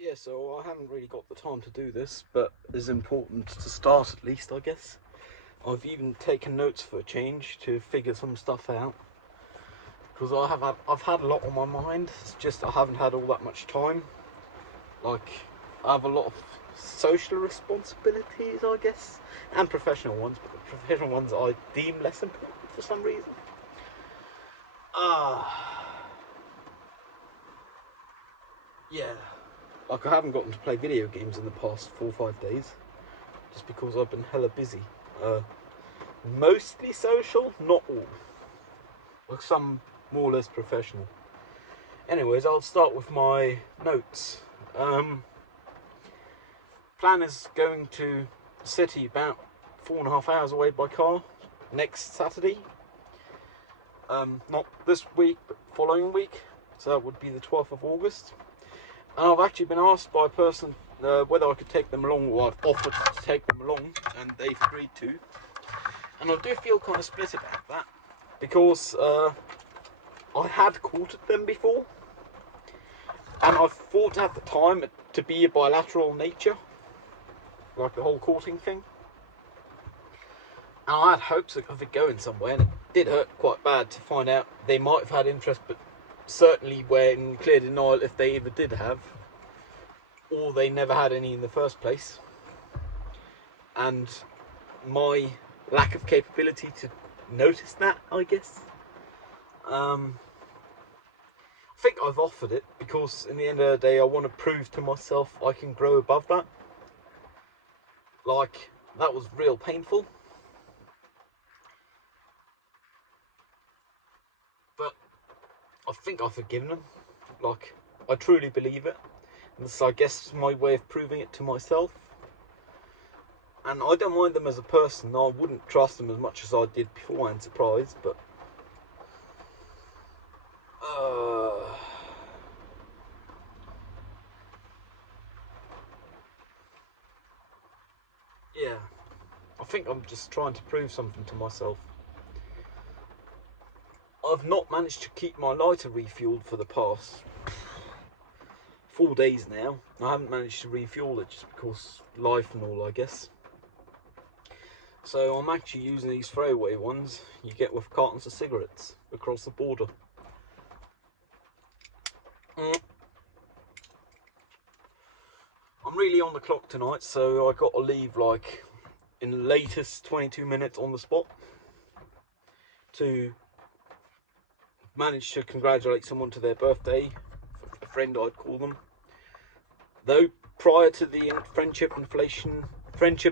Yeah, so I haven't really got the time to do this, but it's important to start at least, I guess. I've even taken notes for a change to figure some stuff out because I've had a lot on my mind. It's just I haven't had all that much time. Like I have a lot of social responsibilities, I guess, and professional ones, but the professional ones I deem less important for some reason. Ah, yeah. Like I haven't gotten to play video games in the past 4 or 5 days, just because I've been hella busy. Uh, Mostly social, not all. Like some more or less professional. Anyways, I'll start with my notes. Plan is going to the city about 4.5 hours away by car next Saturday. Not this week, but following week. So that would be the 12th of August. And I've actually been asked by a person whether I could take them along, or I've offered to take them along, and they've agreed to. And I do feel kind of split about that because I had courted them before, and I thought at the time it to be a bilateral nature, like the whole courting thing. And I had hopes of it going somewhere, and it did hurt quite bad to find out they might have had interest, but certainly were in clear denial if they ever did have, or they never had any in the first place. And my lack of capability to notice that, I guess. I think I've offered it because in the end of the day I want to prove to myself I can grow above that. Like, that was real painful. But I think I've forgiven them. Like, I truly believe it. And this, I guess, my way of proving it to myself. And I don't mind them as a person. I wouldn't trust them as much as I did before, I'm surprised, but yeah, I think I'm just trying to prove something to myself. I've not managed to keep my lighter refueled for the past 4 days now. I haven't managed to refuel it just because life and all, I guess. So I'm actually using these throwaway ones you get with cartons of cigarettes across the border. I'm really on the clock tonight, so I got to leave like in the latest 22 minutes on the spot to manage to congratulate someone to their birthday, a friend I'd call them. Though prior to the friendship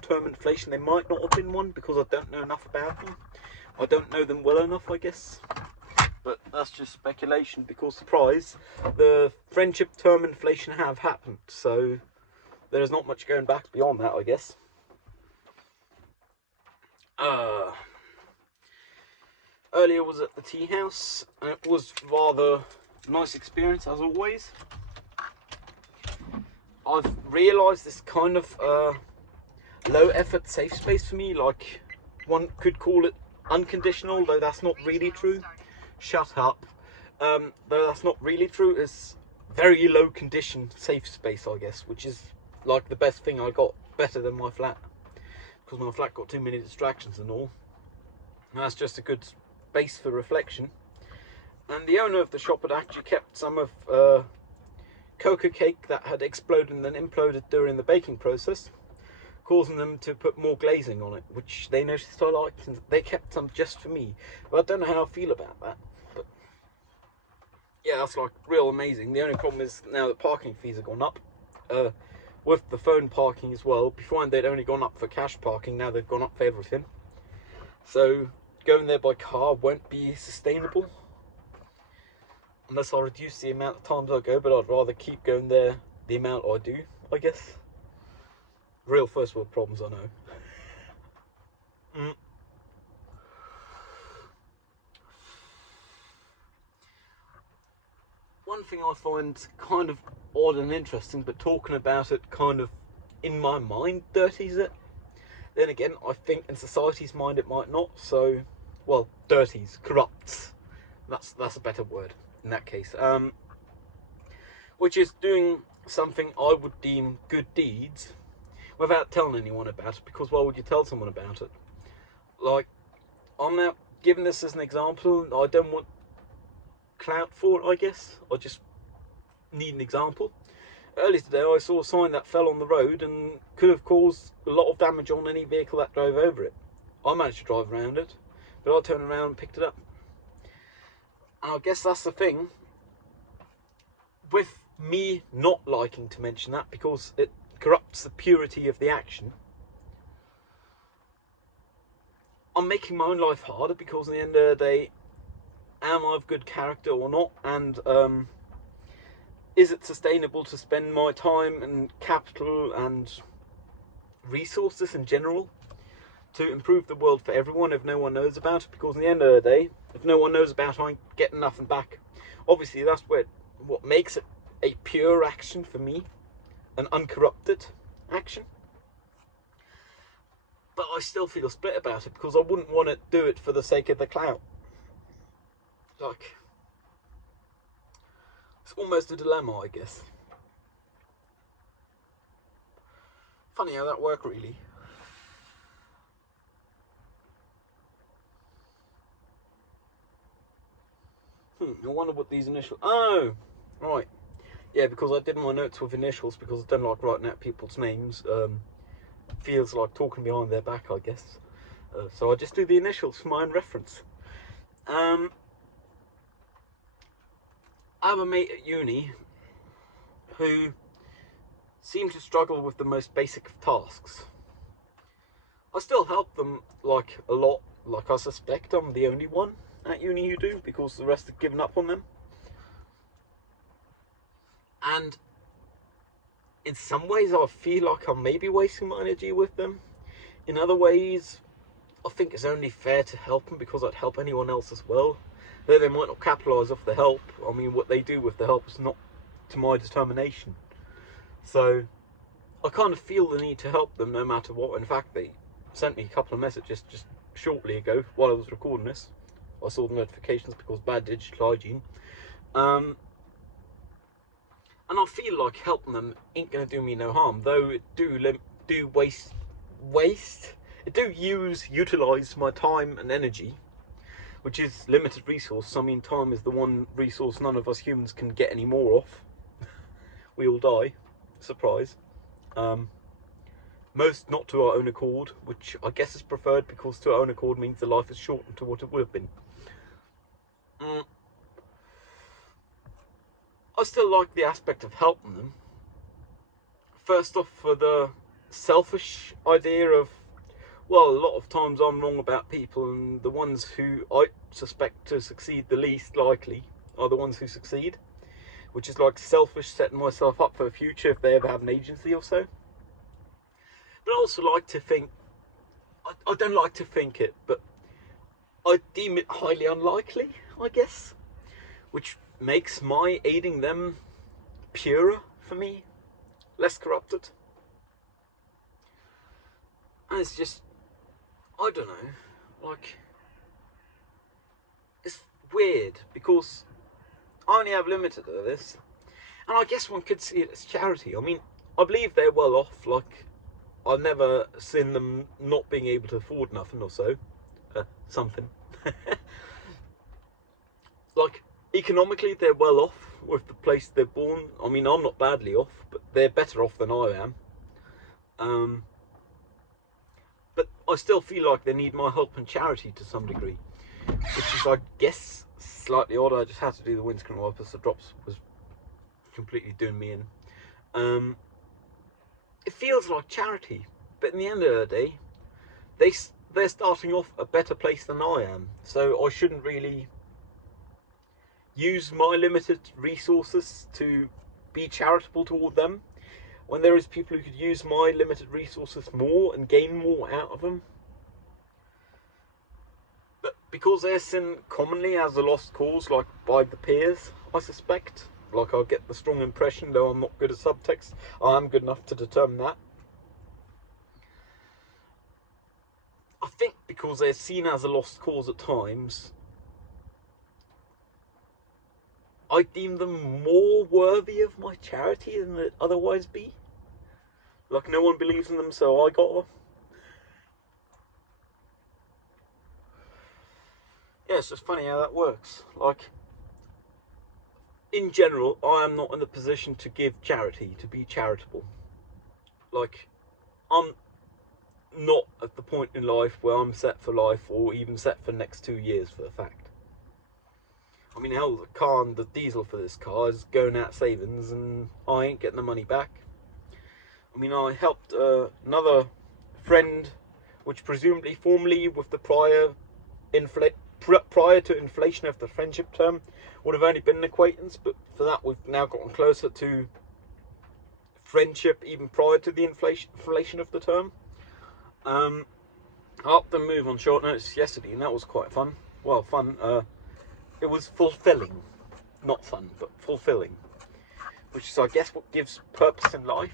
term inflation, there might not have been one because I don't know enough about them. I don't know them well enough, I guess. But that's just speculation because, surprise, the friendship term inflation have happened. So there's not much going back beyond that, I guess. Earlier was at the tea house, and it was rather nice experience as always. I've realised this kind of low effort safe space for me, like one could call it unconditional, though that's not really true. Shut up. Though that's not really true, it's very low condition safe space, I guess, which is like the best thing I got, better than my flat, because my flat got too many distractions and all. And that's just a good space for reflection. And the owner of the shop had actually kept some of cocoa cake that had exploded and then imploded during the baking process, causing them to put more glazing on it, which they noticed I liked, and they kept some just for me. But I don't know how I feel about that. But yeah, that's like real amazing. The only problem is now that parking fees have gone up. With the phone parking as well. Before they'd only gone up for cash parking, now they've gone up for everything. So going there by car won't be sustainable unless I reduce the amount of times I go, but I'd rather keep going there the amount I do, I guess. Real first world problems, I know. One thing I find kind of odd and interesting, but talking about it kind of in my mind dirties it. Then again, I think in society's mind it might not. So, well, dirties, corrupts. That's a better word in that case. Which is doing something I would deem good deeds without telling anyone about it, because why would you tell someone about it? Like, I'm now giving this as an example. I don't want clout for it, I guess. I just need an example. Earlier today I saw a sign that fell on the road and could have caused a lot of damage on any vehicle that drove over it. I managed to drive around it, but I turned around and picked it up. And I guess that's the thing with me not liking to mention that, because it corrupts the purity of the action. I'm making my own life harder, because at the end of the day, am I of good character or not? And is it sustainable to spend my time and capital and resources in general to improve the world for everyone if no one knows about it? Because at the end of the day, if no one knows about it, I ain't getting nothing back. Obviously, that's what makes it a pure action for me, an uncorrupted action. But I still feel split about it, because I wouldn't want to do it for the sake of the clout. Like, it's almost a dilemma, I guess. Funny how that worked, really. I wonder what these initials... Oh! Right. Yeah, because I did my notes with initials, because I don't like writing out people's names. Feels like talking behind their back, I guess. So I just do the initials for my own reference. I have a mate at uni who seemed to struggle with the most basic of tasks. I still help them, like, a lot. Like, I suspect I'm the only one at uni who do, because the rest have given up on them. And in some ways I feel like I'm maybe wasting my energy with them. In other ways, I think it's only fair to help them, because I'd help anyone else as well. Though they might not capitalise off the help, I mean, what they do with the help is not to my determination. So I kind of feel the need to help them no matter what. In fact, they sent me a couple of messages just shortly ago while I was recording this. I saw the notifications because bad digital hygiene. And I feel like helping them ain't going to do me no harm, though it do it do utilise my time and energy, which is limited resource. I mean, time is the one resource none of us humans can get any more of. We all die. Surprise. Most not to our own accord, which I guess is preferred, because to our own accord means the life is shortened to what it would have been. I still like the aspect of helping them. First off, for the selfish idea of, well, a lot of times I'm wrong about people, and the ones who I suspect to succeed the least likely are the ones who succeed, which is like selfish, setting myself up for the future if they ever have an agency or so. But I also like to think, I don't like to think it, but I deem it highly unlikely, I guess, which makes my aiding them purer for me, less corrupted. And it's just, I don't know, like, it's weird, because I only have limited of this, and I guess one could see it as charity. I mean, I believe they're well off. Like, I've never seen them not being able to afford nothing or so. Something. Like, economically, they're well off with the place they're born. I mean, I'm not badly off, but they're better off than I am. But I still feel like they need my help and charity to some degree, which is, I guess, slightly odd. I just had to do the windscreen wipers. The drops was completely doing me in. It feels like charity, but in the end of the day, they're starting off a better place than I am, so I shouldn't really use my limited resources to be charitable toward them, when there is people who could use my limited resources more and gain more out of them. But because they're seen commonly as a lost cause, like by the peers, I suspect, like, I get the strong impression, though I'm not good at subtext, I am good enough to determine that. I think because they're seen as a lost cause at times, I deem them more worthy of my charity than they'd otherwise be. Like, no one believes in them, so I got them. Yeah, it's just funny how that works. Like, in general, I am not in a position to give charity, to be charitable. Like, I'm not at the point in life where I'm set for life, or even set for the next 2 years, for the fact. I mean, hell, the car and the diesel for this car is going out savings, and I ain't getting the money back. I mean, I helped another friend, which presumably formerly with the prior to inflation of the friendship term would have only been an acquaintance, but for that we've now gotten closer to friendship even prior to the inflation of the term. I helped them move on short notice yesterday, and that was quite fun. Well, fun. It was fulfilling, not fun, but fulfilling, which is, I guess, what gives purpose in life.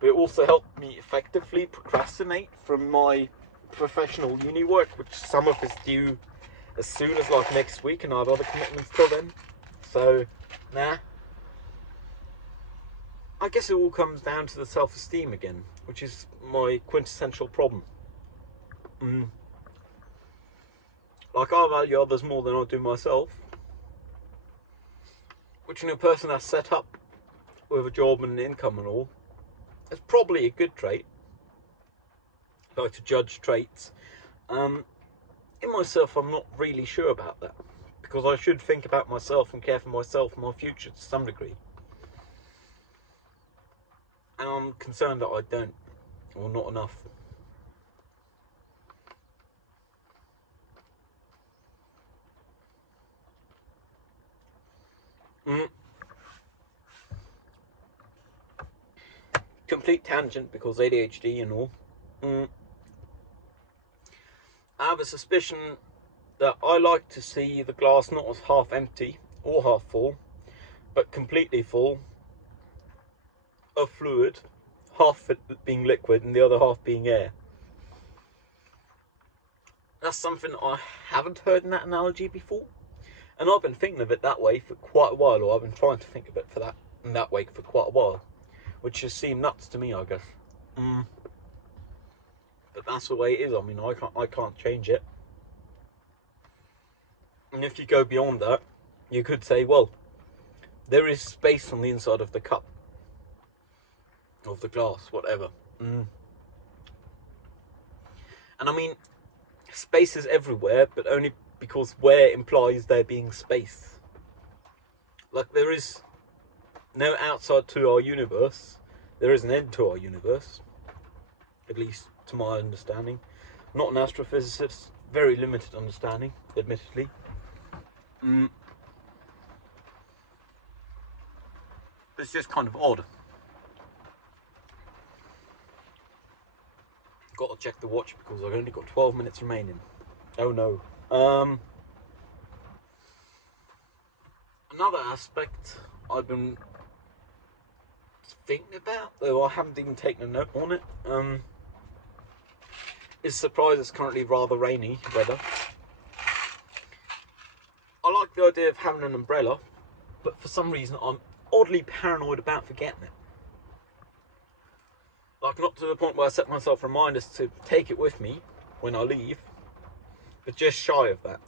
But it also helped me effectively procrastinate from my professional uni work, which some of is due as soon as like next week, and I have other commitments till then. So, nah. I guess it all comes down to the self-esteem again, which is my quintessential problem. Like, I value others more than I do myself, which in a person that's set up with a job and an income and all, is probably a good trait. I like to judge traits. In myself, I'm not really sure about that, because I should think about myself and care for myself and my future to some degree. And I'm concerned that I don't, or not enough. Complete tangent, because ADHD and all. I have a suspicion that I like to see the glass not as half empty or half full, but completely full of fluid, half it being liquid and the other half being air. That's something I haven't heard in that analogy before, and I've been thinking of it that way for quite a while, or I've been trying to think of it in that way for quite a while, which just seemed nuts to me, I guess. But that's the way it is. I mean, I can't change it. And if you go beyond that, you could say, well, there is space on the inside of the cup, of the glass, whatever. And I mean, space is everywhere, but only because where implies there being space. Like, there is no outside to our universe. There is an end to our universe, at least to my understanding. I'm not an astrophysicist, very limited understanding, admittedly. It's just kind of odd. Got to check the watch because I've only got 12 minutes remaining. Oh no. Another aspect I've been thinking about, though I haven't even taken a note on it, is surprised it's currently rather rainy weather. I like the idea of having an umbrella, but for some reason I'm oddly paranoid about forgetting it. Like, not to the point where I set myself reminders to take it with me when I leave, but just shy of that.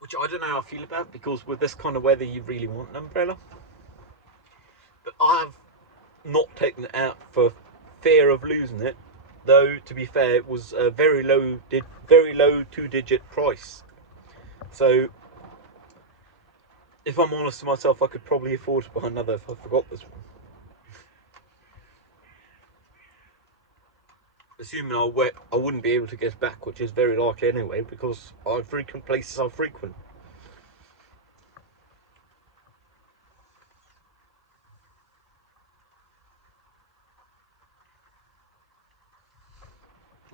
Which I don't know how I feel about, because with this kind of weather you really want an umbrella. But I have not taken it out for fear of losing it, though to be fair it was a very low 2-digit price. So if I'm honest to myself, I could probably afford to buy another if I forgot this one. Assuming I wouldn't be able to get back, which is very likely anyway, because I frequent places I frequent.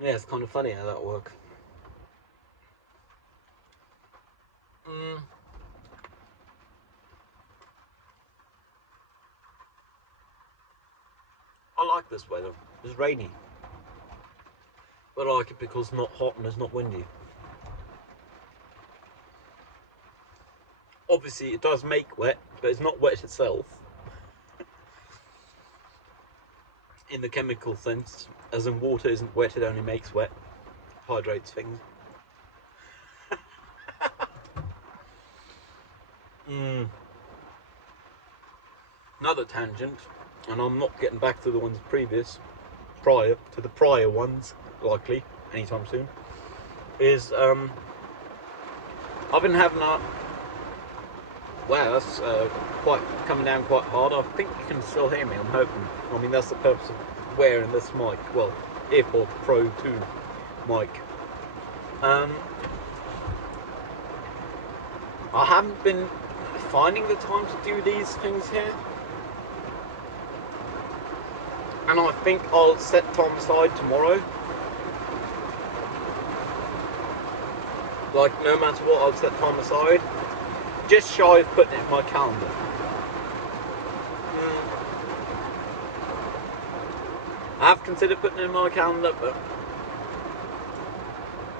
Yeah, it's kind of funny how that works. I like this weather. It's rainy, but I like it because it's not hot and it's not windy. obviously it does make wet, but it's not wet itself. In the chemical sense, as in water isn't wet, it only makes wet. Hydrates things. Another tangent, and I'm not getting back to the ones prior to the prior ones, likely, anytime soon, is, I've been having a, wow, that's quite coming down quite hard. I think you can still hear me, I'm hoping. I mean, that's the purpose of wearing this mic, well, AirPod Pro 2 mic. I haven't been finding the time to do these things here, and I think I'll set time aside tomorrow. Like, no matter what, I'll set time aside. Just shy of putting it in my calendar. I have considered putting it in my calendar, but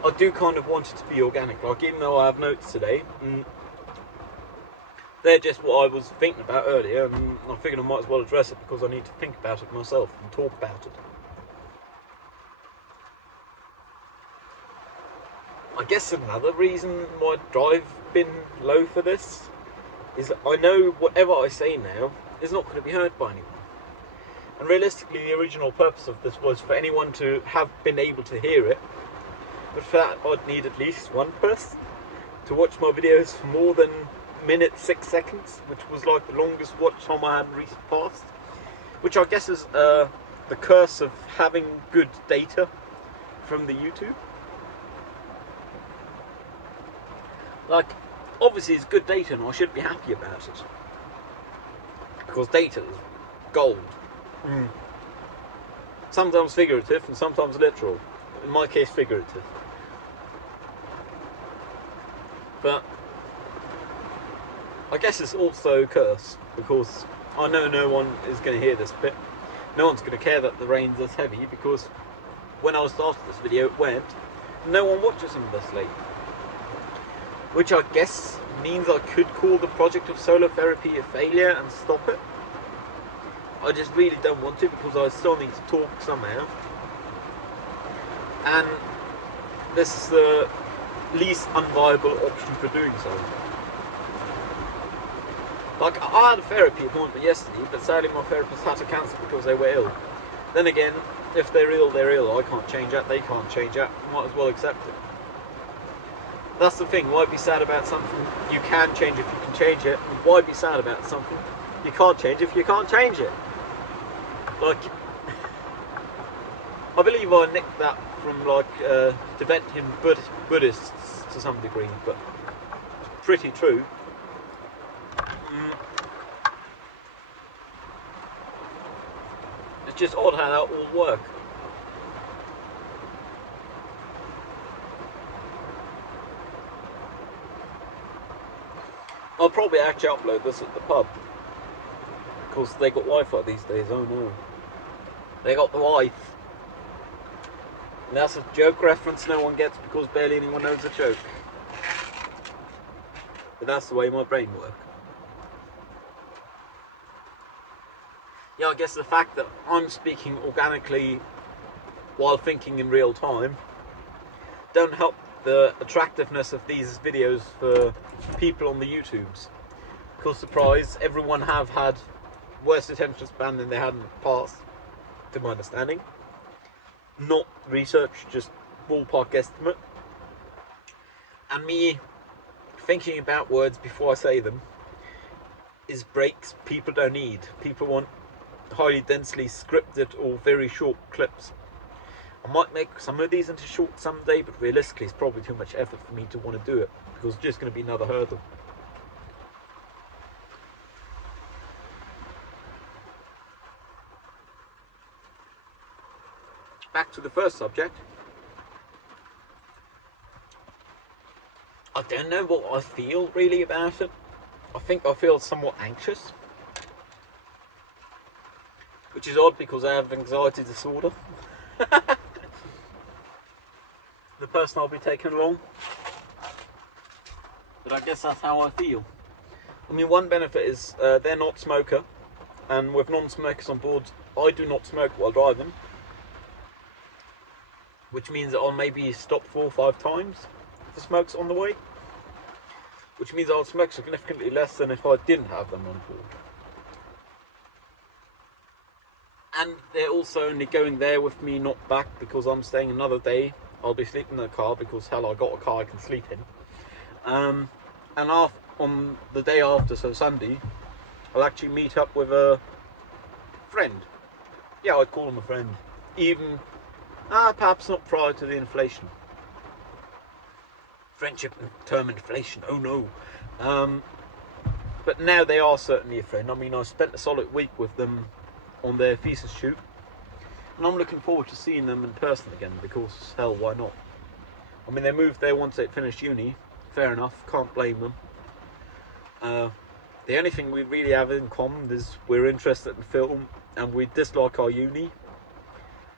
I do kind of want it to be organic. Like, even though I have notes today, they're just what I was thinking about earlier, and I figured I might as well address it because I need to think about it myself and talk about it. I guess another reason my drive been low for this is that I know whatever I say now is not going to be heard by anyone. And realistically, the original purpose of this was for anyone to have been able to hear it. But for that, I'd need at least one person to watch my videos for more than minute 6 seconds, which was like the longest watch time I had in recent past. Which I guess is the curse of having good data from the YouTube. Like, obviously it's good data and I should be happy about it. Because data is gold. Sometimes figurative and sometimes literal. In my case, figurative. But I guess it's also a curse, because I know no one is going to hear this bit. No one's going to care that the rain's this heavy, because when I started this video it went, no one watches them this late. Which I guess means I could call the project of solar therapy a failure and stop it. I just really don't want to, because I still need to talk somehow. And this is the least unviable option for doing so. Like, I had a therapy appointment yesterday, but sadly my therapist had to cancel because they were ill. Then again, if they're ill, they're ill. I can't change that, they can't change that. I might as well accept it. That's the thing, why be sad about something you can change if you can change it? And why be sad about something you can't change if you can't change it? Like, I believe I nicked that from like Tibetan Buddhists to some degree, but pretty true. It's just odd how that will work. I'll probably actually upload this at the pub, because they got Wi-Fi these days. Oh no, they got the wife. And that's a joke reference no one gets because barely anyone knows a joke. But that's the way my brain works. Yeah, I guess the fact that I'm speaking organically while thinking in real time don't help the attractiveness of these videos for people on the YouTubes. Because surprise, everyone have had worse attention span than they had in the past, to my understanding. Not research, just ballpark estimate. And me thinking about words before I say them is breaks people don't need. People want highly densely scripted or very short clips. I might make some of these into short someday, but realistically it's probably too much effort for me to want to do it, because it's just going to be another hurdle. Back to the first subject. I don't know what I feel really about it. I think I feel somewhat anxious, which is odd because I have anxiety disorder. The person I'll be taking along. But I guess that's how I feel. I mean, one benefit is they're not smoker, and with non-smokers on board, I do not smoke while driving, which means that I'll maybe stop 4 or 5 times for smokes on the way, which means I'll smoke significantly less than if I didn't have them on board. And they're also only going there with me, not back, because I'm staying another day. I'll be sleeping in the car because hell, I got a car I can sleep in. And on the day after, so Sunday, I'll actually meet up with a friend. Yeah, I'd call him a friend. Even, perhaps not prior to the inflation. Friendship and term inflation, oh no. But now they are certainly a friend. I mean, I spent a solid week with them on their thesis shoot, and I'm looking forward to seeing them in person again, because hell, why not? I mean, they moved there once they finished uni, fair enough, can't blame them. The only thing we really have in common is we're interested in film and we dislike our uni,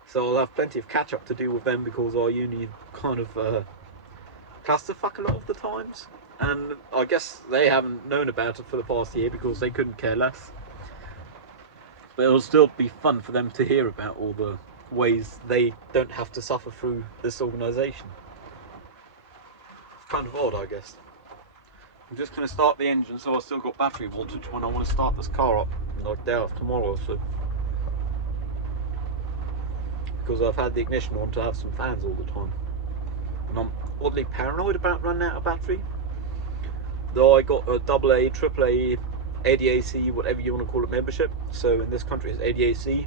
so I'll have plenty of catch up to do with them, because our uni kind of clusterfuck a lot of the times, and I guess they haven't known about it for the past year because they couldn't care less. But it'll still be fun for them to hear about all the ways they don't have to suffer through this organisation. It's kind of odd, I guess. I'm just going to start the engine, so I've still got battery voltage when I want to start this car up, like day after tomorrow, so. Because I've had the ignition on to have some fans all the time. And I'm oddly paranoid about running out of battery. Though I got a AA, AAA, ADAC, whatever you want to call it, membership. So in this country it's ADAC.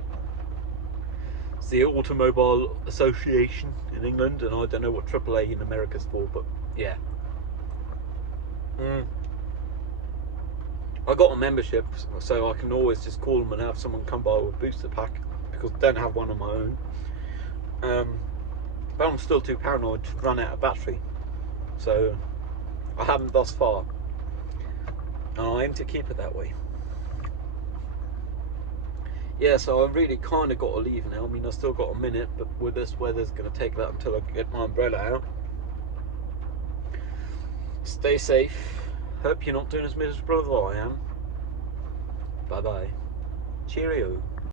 It's the Automobile Association in England, and I don't know what AAA in America's for, but yeah. I got a membership, so I can always just call them and have someone come by with a booster pack, because I don't have one on my own. But I'm still too paranoid to run out of battery, so I haven't thus far, and I aim to keep it that way. Yeah, so I've really kind of got to leave now. I mean, I've still got a minute, but with this weather, it's going to take that until I get my umbrella out. Stay safe. Hope you're not doing as miserable as I am. Bye bye. Cheerio.